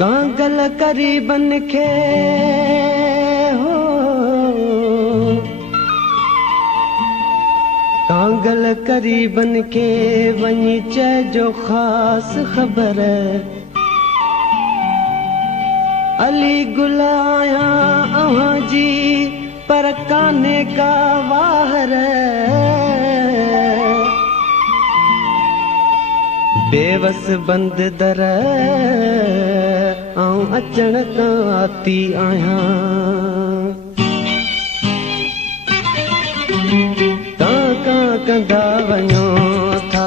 कांगल करीबन खे हो कांगल करीबन के वञी चइजो ख़ासि ख़बर अली गुल आहियां अव्हां जी पर कान्हे का वाहर बेवस बंद दर आऊं अचण तां आती आहियां कां कंदा वञो था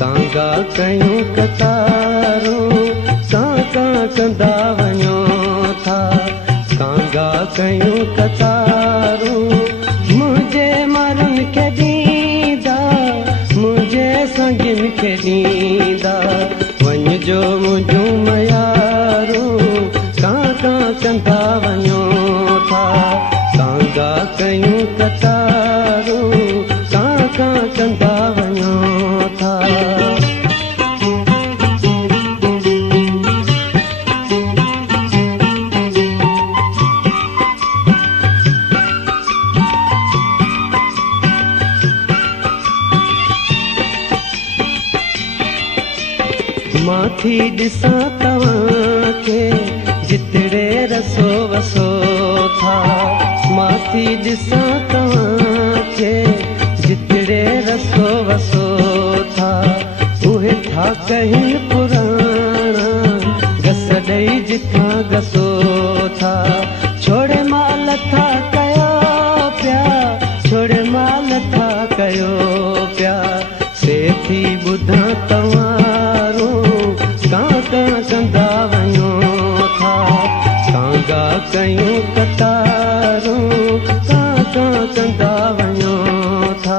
कांगा कयूं कतारूं कां कंदा वञो था कांगा कयूं कतारूं मुंहिंजे मारुनि खे ॾींदा मुंहिंजे संगिन खे ॾींदा वञिजो मुंहिंजूं मयारूं कां कंदा वञो था कांगा कयूं कतारूं कां कंदा वञो था माथी ॾिसां तव्हांखे जितड़े रसो वसो था माथी ॾिसां तव्हांखे जितड़े रसो वसो था उहे था कहिन पुराणा घस ॾेई जिथां घसो था छोड़े माल था कयो पिया छोड़े माल था कयो पिया सेठी ॿुधां तव्हां कां कंदा वञो था कांगा कयूं कतारूं कां कंदा वञो था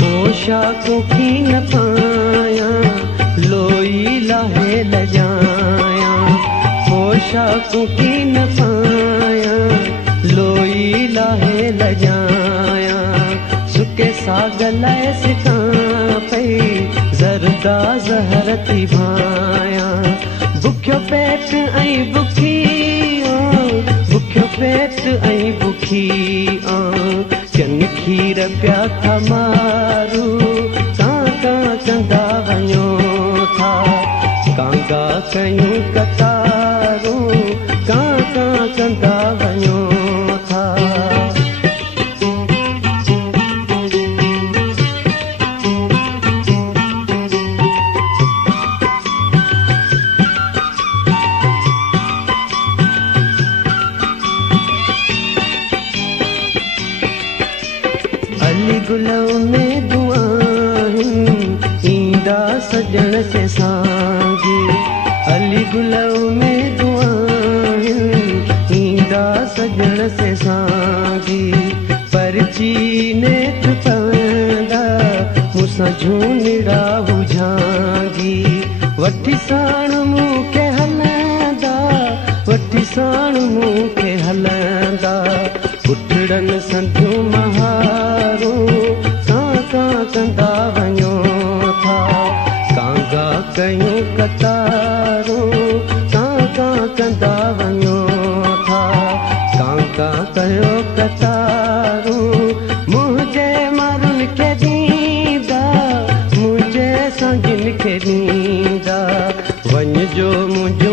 पोशाकूं की न पायां लोई लाहे लजायां पोशाकूं की न पायां लोई लाहे लजायां सुके साग लाए सिकां पई ज़रदा ज़हर थी भायां बुखियो पेट ऐं बुखी बुखियो पेट ऐं बुखी चन खीर पिया था मारू कां कंदा वञो था कांगा कयूं कतारूं कां कंदा वञो था अली गुलऊ में दुआहिन ईंदा सजण से सांगी अली गुलऊ में दुआहिन ईंदा सजण से सांगी परची नेठ पवंदा मूंसां झूनिड़ा हुजांगी वठी साण मूंखे हलंदा वठी साण मूंखे हलंदा उठड़न संधियूं महारूं कां कंदा वञो था कांगा कयूं कतारूं कां कंदा वञो था कांगा कयो कतारूं मुंहिंजे मारुनि खे ॾींदा मुंहिंजे संगिन खे ॾींदा वञिजो मुंहिंजो